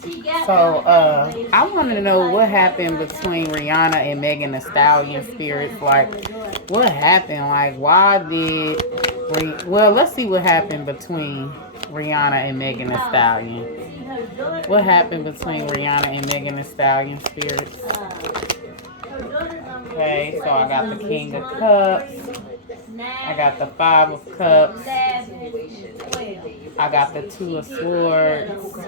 So, I want to know what happened between Rihanna and Megan Thee Stallion spirits. Like, what happened? Like, why did... Well, let's see what happened between Rihanna and Megan Thee Stallion. What happened between Rihanna and Megan Thee Stallion spirits? Okay, so I got the King of Cups. I got the Five of Cups. I got the Two of Swords.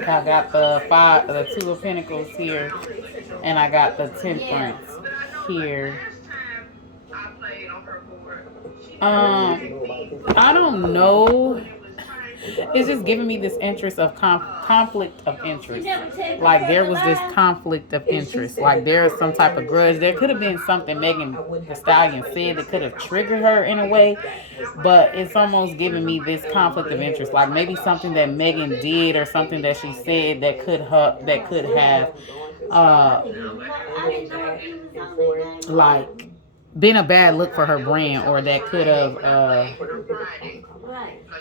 I got the Two of Pentacles here, and I got the Temperance here. I don't know. It's just giving me this interest of conflict of interest. Like there was this conflict of interest. Like there is some type of grudge. There could have been something Megan Thee Stallion said that could have triggered her in a way, but it's almost giving me this conflict of interest. Like maybe something that Megan did or something that she said that could have uh like been a bad look for her brand, or that could have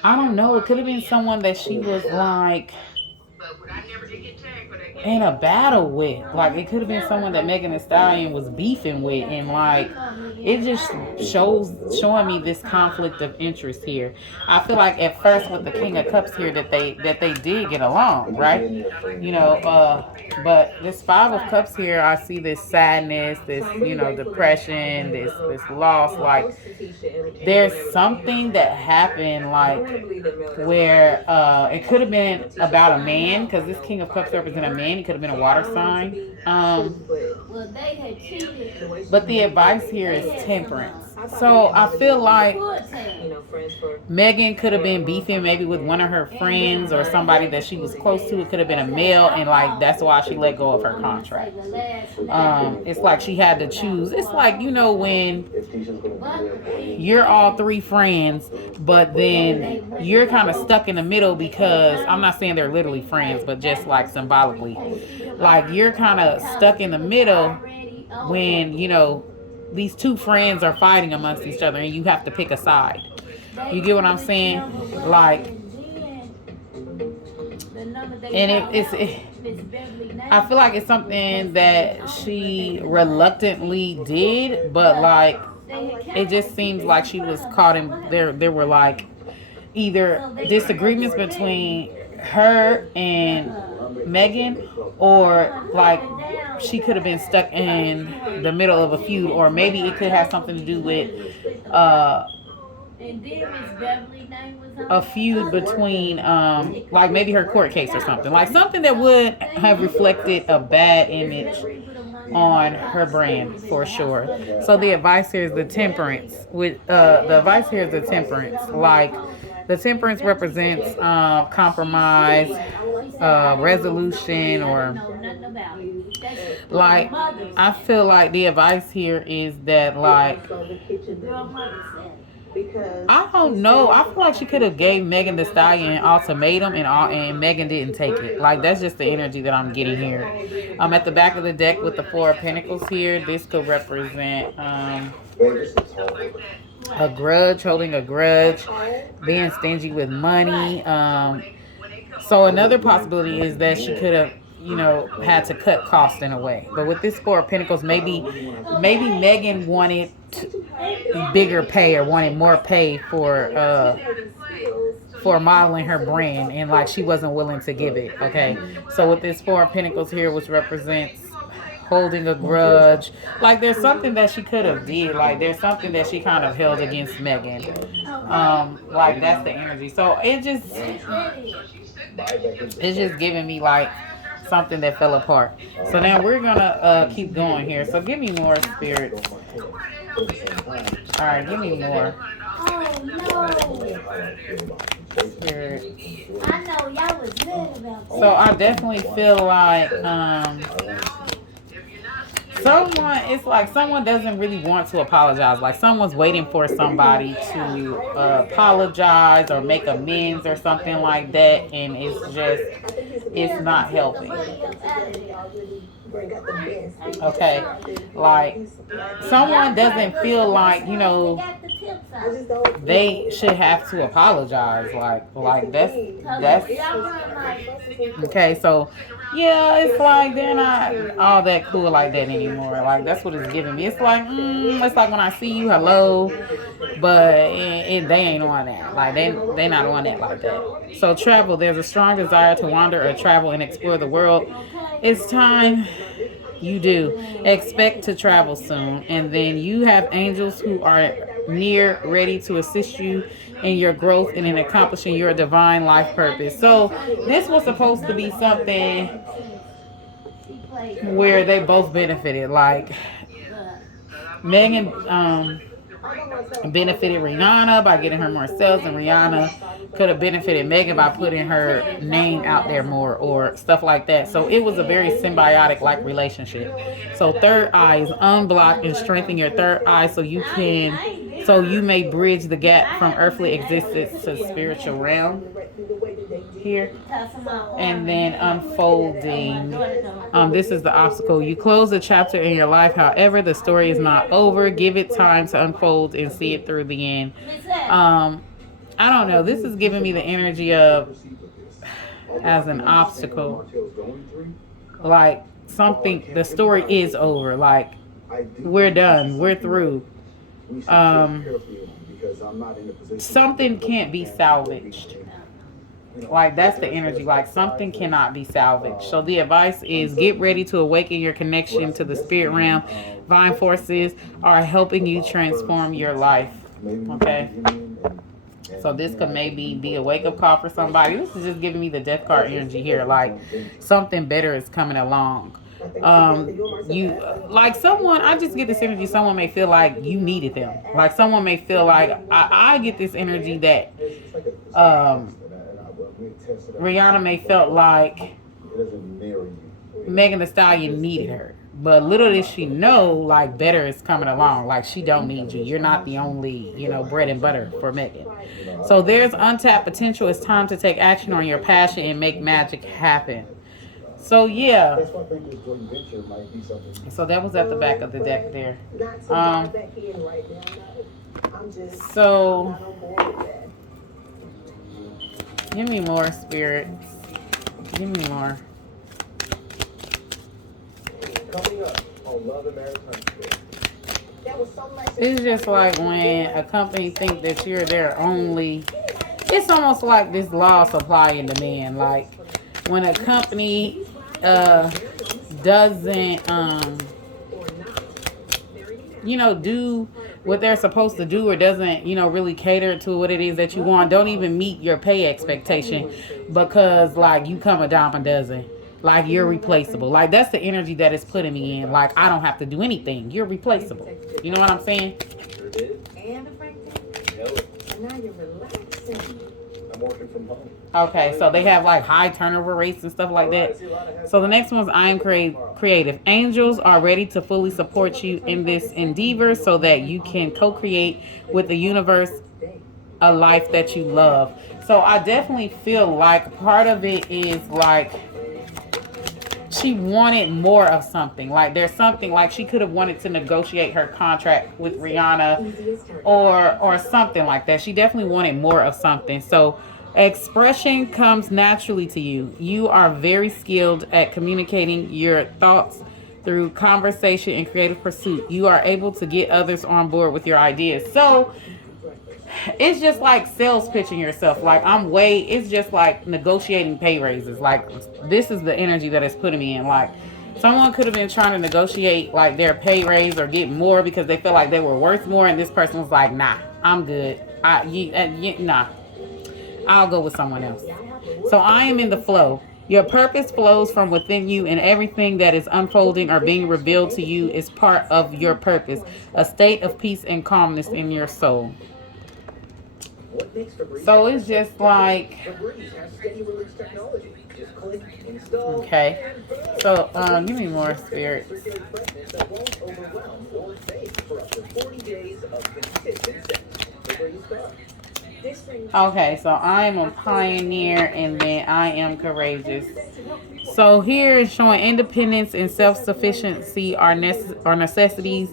I don't know, it could have been someone that she was like in a battle with. Like it could have been someone that Megan Thee Stallion was beefing with, and like it just showing me this conflict of interest here. I feel like at first with the King of Cups here that they did get along, right? You know, but this Five of Cups here, I see this sadness, this depression, this loss. Like there's something that happened, like where it could have been about a man, because this King of Cups represents a man. He could have been a water sign. But the advice here is temperance. So I feel like Megan could have been beefing maybe with one of her friends or somebody that she was close to. It could have been a male, and like that's why she let go of her contract. It's like she had to choose. It's like when you're all three friends, but then you're kind of stuck in the middle, because I'm not saying they're literally friends, but just like symbolically, like you're kind of stuck in the middle when these two friends are fighting amongst each other, and you have to pick a side. You get what I'm saying? Like, and I feel like it's something that she reluctantly did, but like it just seems like she was caught in there. There were like either disagreements between her and Megan, or like she could have been stuck in the middle of a feud, or maybe it could have something to do with a feud between like maybe her court case or something, like something that would have reflected a bad image on her brand for sure. So the advice here is the temperance. With the advice here is the temperance. Like the temperance represents compromise, resolution, or like I feel like the advice here is that like I don't know. I feel like she could have gave Megan Thee Stallion an ultimatum, and Megan didn't take it. Like that's just the energy that I'm getting here. At the back of the deck with the Four of Pentacles here, this could represent a grudge, holding a grudge, being stingy with money. So another possibility is that she could have had to cut costs in a way. But with this Four of Pentacles, maybe Megan wanted bigger pay, or wanted more pay for modeling her brand, and like she wasn't willing to give it. Okay, so with this Four of Pentacles here, which represents holding a grudge, like there's something that she could have did, like there's something that she kind of held against Megan, like that's the energy. So it's just giving me like something that fell apart. So now we're gonna keep going here. So give me more spirits. All right, give me more spirits. I know y'all was good about that. So I definitely feel like it's like someone doesn't really want to apologize. Like someone's waiting for somebody to apologize or make amends or something like that, and it's not helping. Okay, like someone doesn't feel like they should have to apologize. Like that's okay. So yeah, it's like they're not all that cool like that anymore. Like that's what it's giving me. It's like when I see you, hello, but they ain't on that. Like they not on that like that. So travel. There's a strong desire to wander or travel and explore the world. It's time you do. Expect to travel soon. And then you have angels who are near, ready to assist you in your growth and in accomplishing your divine life purpose. So this was supposed to be something where they both benefited. Like Megan benefited Rihanna by getting her more sales, and Rihanna could have benefited Megan by putting her name out there more or stuff like that. So it was a very symbiotic like relationship. So third eye is unblock and strengthen your third eye so you may bridge the gap from earthly existence to spiritual realm here. And then unfolding. This is the obstacle. You close a chapter in your life. However, the story is not over. Give it time to unfold and see it through the end. I don't know. This is giving me the energy of as an obstacle. Like something, the story is over. Like we're done. We're through. Something can't be salvaged. Like that's the energy. Like something cannot be salvaged. So the advice is get ready to awaken your connection to the spirit realm. Divine forces are helping you transform your life. Okay. So this could maybe be a wake up call for somebody. This is just giving me the death card energy here. Like something better is coming along. You like someone. I just get this energy. Someone may feel like you needed them. Like someone may feel like I get this energy that Rihanna may felt like Megan Thee Stallion needed her. But little did she know, like, better is coming along. Like, she don't need you. You're not the only, bread and butter for Megan. So there's untapped potential. It's time to take action on your passion and make magic happen. So, yeah. So that was at the back of the deck there. So, give me more, spirits. Give me more. It's just like when a company think that you're their only. It's almost like this law of supply and demand. Like when a company doesn't do what they're supposed to do or doesn't really cater to what it is that you want, don't even meet your pay expectation because like you come a dime a dozen. Like you're replaceable. Like that's the energy that it's putting me in. Like I don't have to do anything. You're replaceable. You know what I'm saying? Okay, so they have like high turnover rates and stuff like that. So the next one is I am creative. Angels are ready to fully support you in this endeavor so that you can co-create with the universe a life that you love. So I definitely feel like part of it is like she wanted more of something. Like there's something like she could have wanted to negotiate her contract with Rihanna or something like that. She definitely wanted more of something. So expression comes naturally to you. You are very skilled at communicating your thoughts through conversation and creative pursuit. You are able to get others on board with your ideas. So it's just like sales pitching yourself. Like it's just like negotiating pay raises. Like this is the energy that it's putting me in. Like someone could have been trying to negotiate like their pay raise or get more because they felt like they were worth more, and this person was like, nah, I'm good. Nah, I'll go with someone else. So I am in the flow. Your purpose flows from within you, and everything that is unfolding or being revealed to you is part of your purpose, a state of peace and calmness in your soul. So it's just like, okay. So give me more, spirits. Okay, so I am a pioneer and then I am courageous. So here is showing independence and self-sufficiency are necessities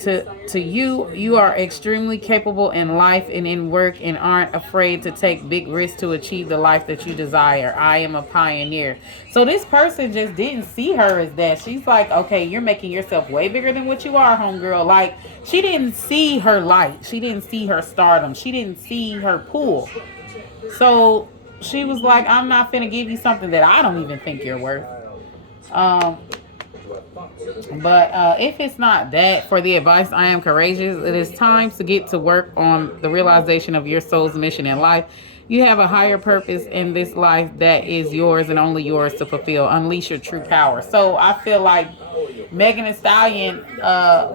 To you, you are extremely capable in life and in work and aren't afraid to take big risks to achieve the life that you desire. I am a pioneer. So this person just didn't see her as that. She's like, okay, you're making yourself way bigger than what you are, homegirl. Like, she didn't see her light. She didn't see her stardom. She didn't see her pool. So she was like, I'm not finna give you something that I don't even think you're worth. Um, but if it's not that, for the advice, I am courageous. It is time to get to work on the realization of your soul's mission in life. You have a higher purpose in this life that is yours and only yours to fulfill. Unleash your true power. So I feel like Megan Thee Stallion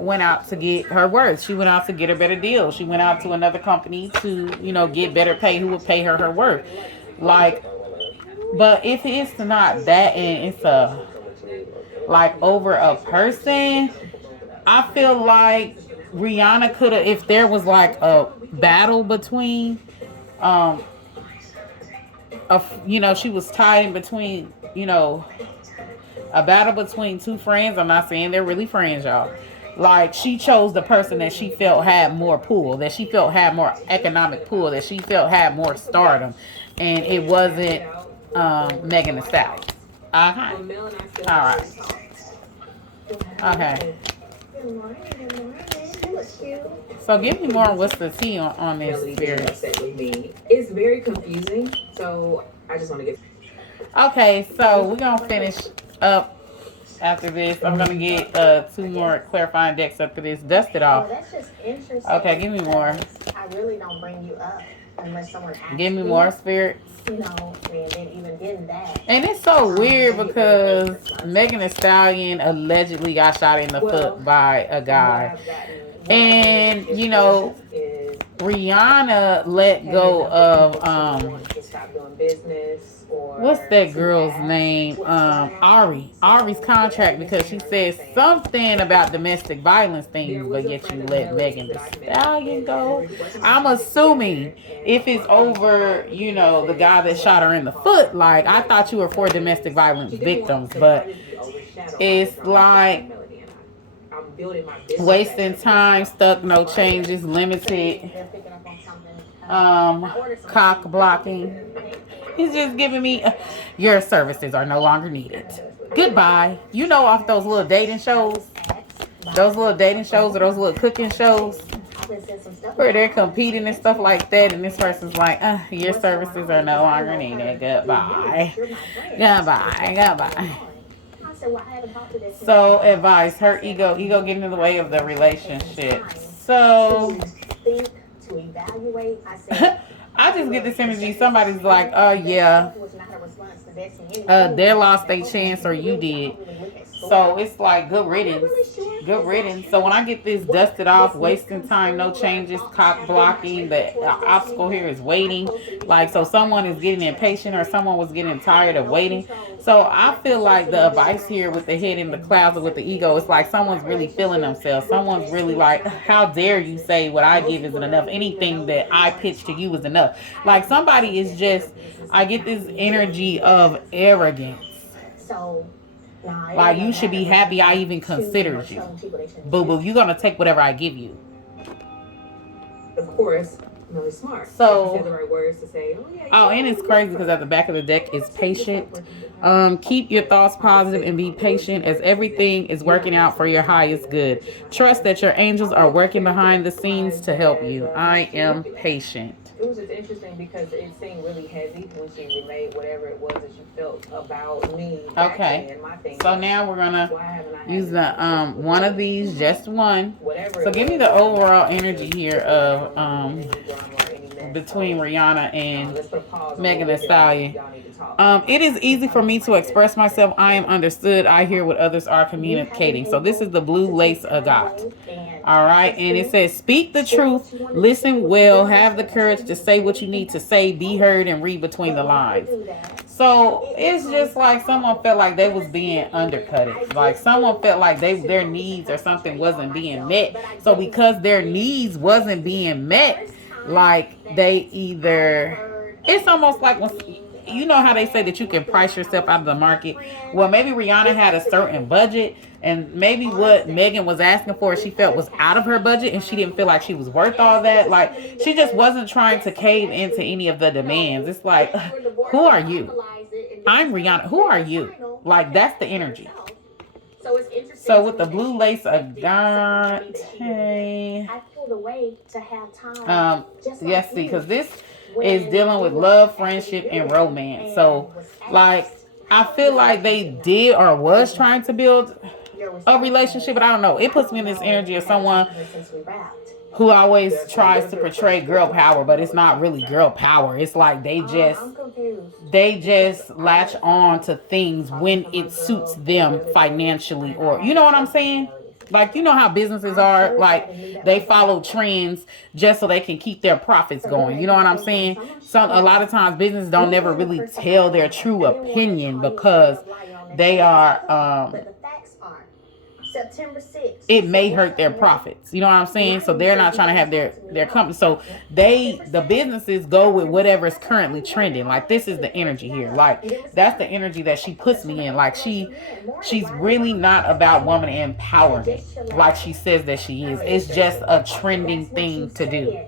went out to get her worth. She went out to get a better deal. She went out to another company to, get better pay, who would pay her worth. Like, but if it's not that and it's over a person, I feel like Rihanna could have, if there was like a battle between, she was tied in between, a battle between two friends. I'm not saying they're really friends, y'all. Like, she chose the person that she felt had more pull, that she felt had more economic pull, that she felt had more stardom, and it wasn't Megan Thee Stallion. All right. Okay. So give me more. What's the tea on this experience? It's very confusing. So I just want to get. Okay, so we're gonna finish up after this. I'm gonna get 2 more clarifying decks after this. Dust it off. Oh, that's just interesting. Okay, give me more. I really don't bring you up unless someone asks. Give me more, spirits. And then even getting that. And it's so weird because Megan Thee Stallion allegedly got shot in the foot by a guy. And, Rihanna let go of, what's that girl's name? Ari's contract, because she said something about domestic violence things, but yet you let Megan Thee Stallion go. I'm assuming if it's over, the guy that shot her in the foot, like, I thought you were for domestic violence victims, but it's like wasting time, stuck, no changes, limited, cock blocking. He's just giving me, your services are no longer needed. Goodbye. Off those little dating shows, or those little cooking shows, where they're competing and stuff like that, and this person's like, your services are no longer needed. Goodbye. Goodbye. So, advice, her ego getting in the way of the relationship. So, I just get this energy. Somebody's like, oh yeah, they lost their chance, or you did. So it's like, good riddance. Good riddance. So when I get this dusted off, wasting time, no changes, cock blocking, the obstacle here is waiting. Like, so someone is getting impatient, or someone was getting tired of waiting. So I feel like the advice here with the head in the clouds or with the ego, it's like someone's really feeling themselves. Someone's really like, how dare you say what I give isn't enough? Anything that I pitch to you is enough. Like, somebody is just, I get this energy of arrogance. Like, you should be happy I even considered you. Boo-boo, you're going to take whatever I give you. Of course, really smart. So, said the right words to say, and it's crazy because at the back of the deck is patient. Keep your thoughts positive and be patient, as everything is working out for your highest good. Trust that your angels are working behind the scenes to help you. I am patient. It was just interesting because it seemed really heavy when she relayed whatever it was that you felt about me. Okay. So now we're gonna use the one of these, just one. So give me the overall energy here of between Rihanna and Megan Thee Stallion. It is easy for me to express myself. I am understood. I hear what others are communicating. So this is the blue lace agate. All right. And it says, speak the truth, listen well, have the courage to say what you need to say, be heard, and read between the lines. So it's just like someone felt like they was being undercutted. Like someone felt like their needs or something wasn't being met. So because their needs wasn't being met, like they either, it's almost like when, you know how they say that you can price yourself out of the market. Well, maybe Rihanna had a certain budget, and maybe what Megan was asking for, she felt was out of her budget, and she didn't feel like she was worth all that. Like, she just wasn't trying to cave into any of the demands. It's like, who are you? I'm Rihanna. Who are you? Like, that's the energy. So it's interesting. So with the blue lace agate, I pulled away to have time. yes, see, because this is dealing with love, friendship, and romance. So, like, I feel like they did or was trying to build a relationship, but I don't know. It puts me in this energy of someone who always tries to portray girl power, but it's not really girl power. It's like they just latch on to things when it suits them financially, or you know what I'm saying? Like, you know how businesses are, like they follow trends just so they can keep their profits going. You know what I'm saying? So a lot of times businesses don't never really tell their true opinion because they are September 6th. It may hurt their profits. You know what I'm saying? So they're not trying to have their company. So the businesses go with whatever is currently trending. Like, this is the energy here. Like, that's the energy that she puts me in. Like, she's really not about woman empowerment like she says that she is. It's just a trending thing to do.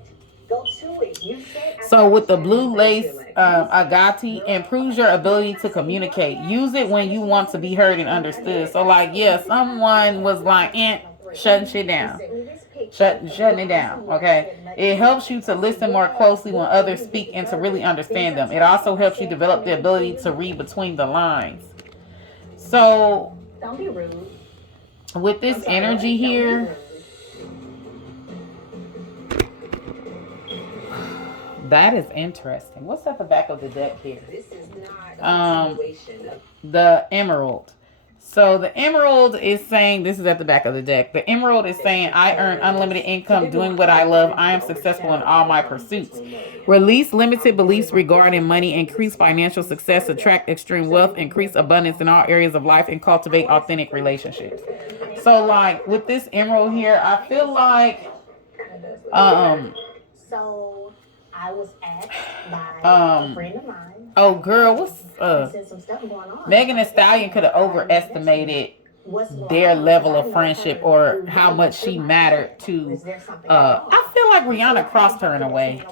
So with the blue lace agate, improves your ability to communicate. Use it when you want to be heard and understood. So, like, yeah, someone was like, shutting shit down. Shutting it down, okay? It helps you to listen more closely when others speak and to really understand them. It also helps you develop the ability to read between the lines. So, don't be rude. With this energy here, that is interesting. What's at the back of the deck here? This is not a continuation of the emerald. So the emerald is saying, this is at the back of the deck. The emerald is saying, I earn unlimited income doing what I love. I am successful in all my pursuits. Release limited beliefs regarding money. Increase financial success. Attract extreme wealth. Increase abundance in all areas of life. And cultivate authentic relationships. So, like, with this emerald here, I feel like So I was asked by a friend of mine. Oh, girl, what's Some stuff going on. Megan Thee Stallion could have overestimated their level of friendship or how much she mattered to. I feel like Rihanna crossed her in a way.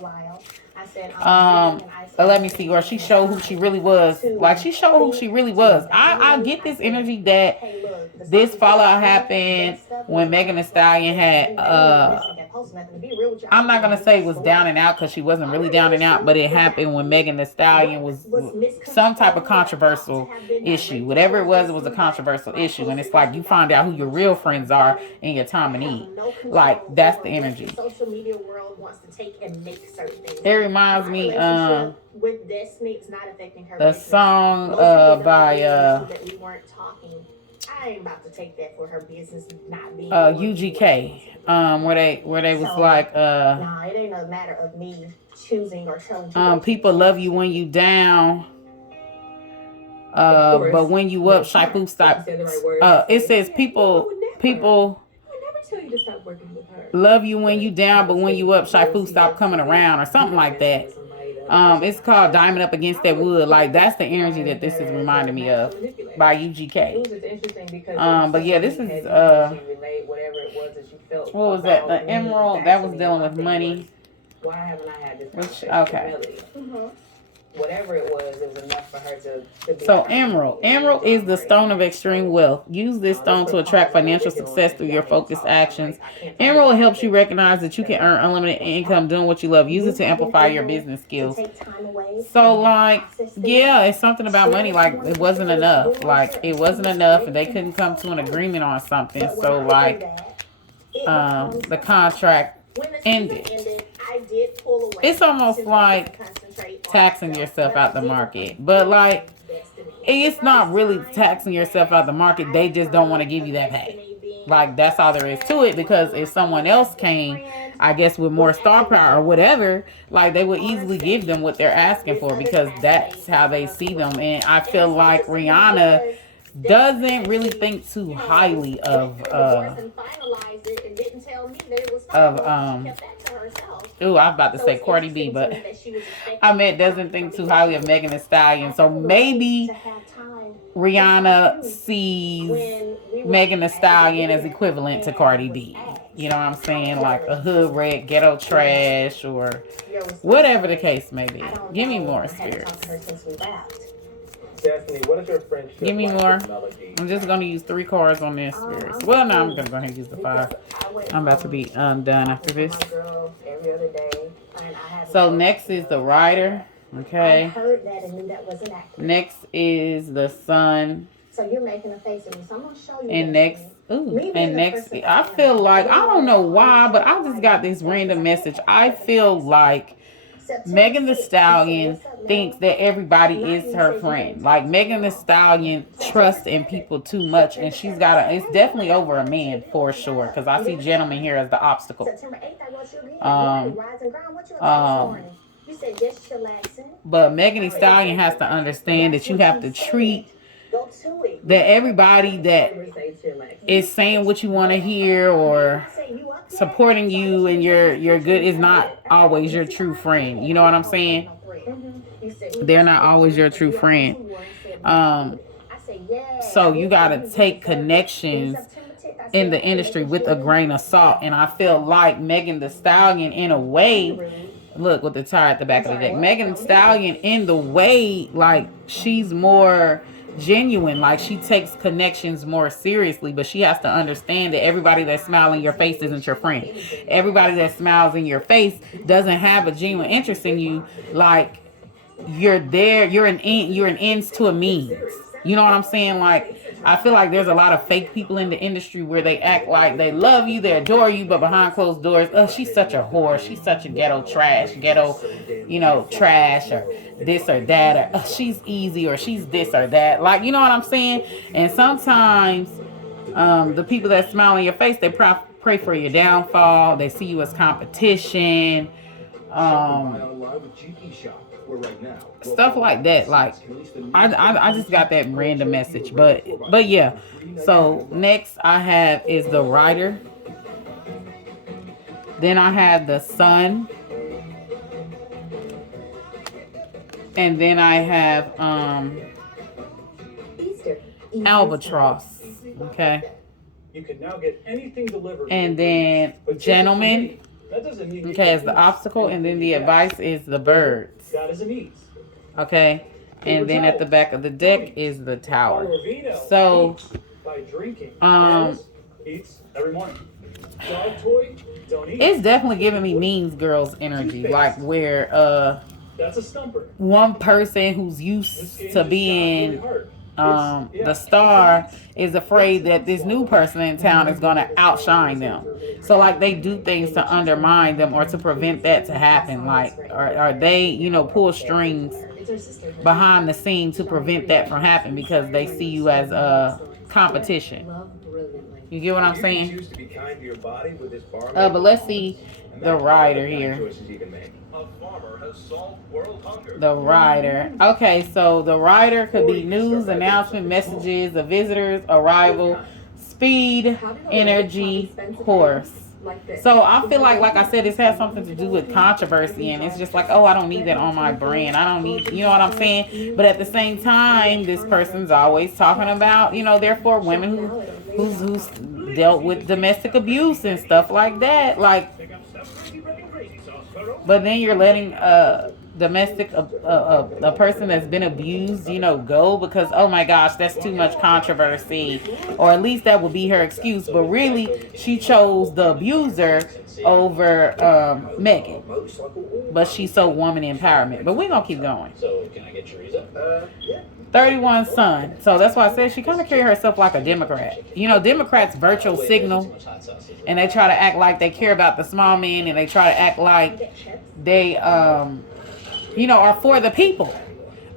Let me see, or she showed who she really was. Like, she showed who she really was. I get this energy that this fallout happened when Megan Thee Stallion had I'm not gonna say it was down and out, because she wasn't really down and out, but it happened when Megan Thee Stallion was some type of controversial issue. Whatever it was a controversial issue, and it's like you find out who your real friends are in your time of need. Like, that's the energy. Social media world wants to take and make certain things. It reminds me with Destiny, it's not affecting her. The song by that we weren't talking. I ain't about to take that for her business not being UGK. Where they was like nah, it ain't a matter of me choosing or telling people love you when you down, but when you up, Shaifu stop. It says people love you when you down, but when you up, Shaifu stop coming around, or something like that. It's called Diamond Up Against That Wood. Like, that's the energy that this is reminding me of by UGK. But yeah, this is what was that? The emerald that was dealing with money. Why haven't I had this? Which, okay. Whatever it was enough for her to be. So emerald is the stone of extreme wealth. Use this stone to attract financial success through your focused actions. Emerald helps you recognize that you can earn unlimited income doing what you love. Use it to amplify your business skills. So, like, yeah, it's something about money. Like, it wasn't enough. Like, it wasn't enough, and they couldn't come to an agreement on something. So, like, the contract ended. It's almost like taxing yourself out the market, but like, it's not really taxing yourself out the market. They just don't want to give you that pay. Like, that's all there is to it, because if someone else came, I guess, with more star power or whatever, like, they would easily give them what they're asking for, because that's how they see them. And I feel like Rihanna doesn't really think too highly of Ooh, I was about to So say it's Cardi B, interesting to but me that she was expecting I meant time doesn't think from too each highly of other. Megan Thee Stallion. I So had to wait maybe to have time Rihanna you sees when we were Megan Thee at the Stallion as beginning equivalent to and Cardi was B. You know what I'm asked, how saying? Like a jealous hood red ghetto trash or your response whatever the was, case may be. I don't Give me know, more I haven't talked spirits. to her since we left. Destiny, what is your friendship Give me like more. with Melody? I'm just gonna use 3 cards on this spirits. I'm Well, no, I'm confused gonna go ahead and use the 5. because I went I'm about to from be done after talking this. to my girl every other day, and I haven't So spoken next to is the her. rider. I Okay. heard that and knew that wasn't accurate. Next is the sun. So you're making a face at me, so I'm gonna show you. And Destiny. next, ooh, Me being and the next, person I I am, feel like, I even don't know though why, but I I'm just got this random message. I feel like September Megan Thee 6th, you said, Stallion "What's up, thinks Mel?" that everybody Not is you her said you friend. hadn't Like talked to Megan Thee her. Stallion trusts in people too much, and she's got a. It's definitely over a man for sure. Because I see gentlemen here as the obstacle. September 8th, I wrote you again. Um, Rise and grind. What you up to this morning? You said just chillaxing. But Megan Thee Stallion has to understand that you have to treat Go to it. that everybody that is saying what you want to hear or supporting you and your good is not always your true friend. You know what I'm saying? They're not always your true friend. So you gotta take connections in the industry with a grain of salt. And I feel like Megan Thee Stallion, in a way, look with the tie at the back of the deck. Megan Thee Stallion, in the way, like she's more genuine. Like she takes connections more seriously, but she has to understand that everybody that smiles in your face isn't your friend. Everybody that smiles in your face doesn't have a genuine interest in you. Like you're there, you're an ends to a means. You know what I'm saying? Like I feel like there's a lot of fake people in the industry where they act like they love you, they adore you, but behind closed doors, oh, she's such a whore, she's such a ghetto trash, or this or that, or oh, she's easy, or she's this or that. Like, you know what I'm saying? And sometimes the people that smile in your face, they pray for your downfall. They see you as competition. Stuff like that. Like I just got that random message, but yeah. So next I have is the rider. Then I have the sun, and then I have albatross. Okay. You can now get anything delivered. And then gentleman. Okay, is the obstacle, and then the advice is the birds. That is an ease. Okay, and then at the back of the deck is the tower. So, By drinking. Eats every morning. Dog toy, don't eat. It's definitely giving me Mean Girls energy, like where That's a stumper. one person who's used to being the star is afraid that this new person in town is going to outshine them. So like they do things to undermine them or to prevent that to happen. Like or they, you know, pull strings behind the scene to prevent that from happening because they see you as a competition. You get what I'm saying? But let's see the rider here. The rider. Okay, so the rider could be news, announcement, messages, a visitor's arrival, speed, energy, horse. So I feel like I said, this has something to do with controversy, and it's just like, oh, I don't need that on my brand. I don't need, you know what I'm saying? But at the same time, this person's always talking about, you know, therefore women who's dealt with domestic abuse and stuff like that. Like, but then you're letting a person that's been abused, you know, go because, oh my gosh, that's too much controversy, or at least that would be her excuse. But really, she chose the abuser over Megan. But she's so woman empowerment. But we're gonna keep going. So can I get chorizo? Yeah. 31 Sun. So that's why I said she kind of carry herself like a Democrat. You know, Democrats virtual signal, and they try to act like they care about the small man, and they try to act like they you know, are for the people.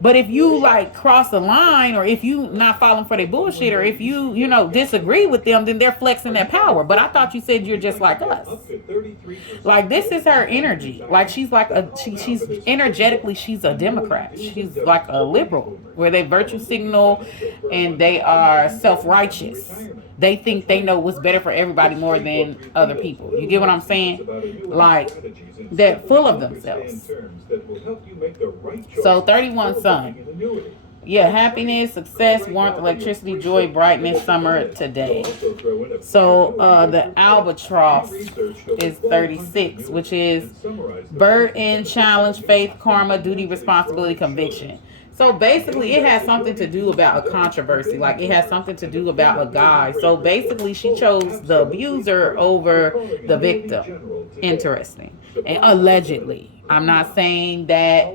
But if you like cross the line, or if you not falling for their bullshit, or if you know, disagree with them, then they're flexing their power. But I thought you said you're just like us. Like, this is her energy. Like, she's like she's energetically, she's a Democrat. She's like a liberal, where they virtue signal and they are self-righteous. They think they know what's better for everybody more than other people. You get what I'm saying? Like, They're full of themselves. So 31 Sun. Yeah, happiness, success, warmth, electricity, joy, brightness, summer, today. So the albatross is 36, which is burden, challenge, faith, karma, duty, responsibility, conviction. So basically, it has something to do about a controversy. Like, it has something to do about a guy. So basically, she chose the abuser over the victim. Interesting. And allegedly. I'm not saying that,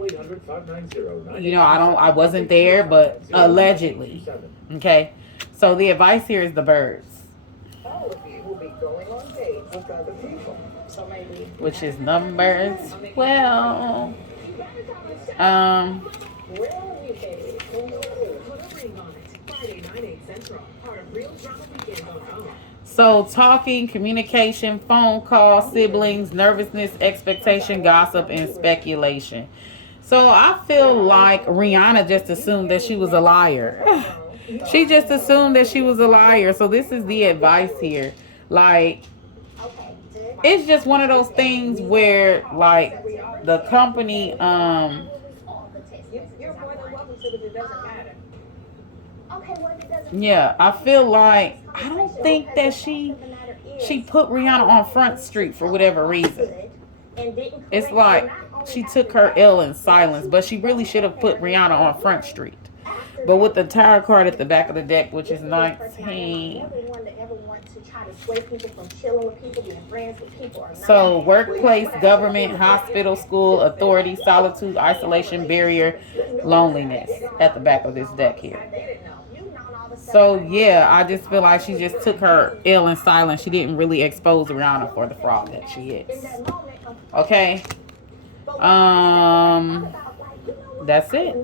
I wasn't there, but allegedly. Okay? So the advice here is the birds. All of you will be going on dates with other people. So maybe. Which is numbers 12. Where are you headed? Put a ring on it. Friday night, 8 Central. Part of Real Drama Weekend.com. So talking, communication, phone calls, siblings, nervousness, expectation, gossip, and speculation. So I feel like Rihanna just assumed that she was a liar. She just assumed that she was a liar. So this is the advice here. Like, it's just one of those things where, like, the company, You're more than welcome to, but it doesn't matter. yeah, I feel like, I don't think that she put Rihanna on Front Street for whatever reason. It's like she took her L in silence, but she really should have put Rihanna on Front Street. But with the tarot card at the back of the deck, which is 19. So workplace, government, hospital, school, authority, solitude, isolation, barrier, loneliness at the back of this deck here. So yeah, I just feel like she just took her L in silence. She didn't really expose Rihanna for the fraud that she is. Okay. That's it.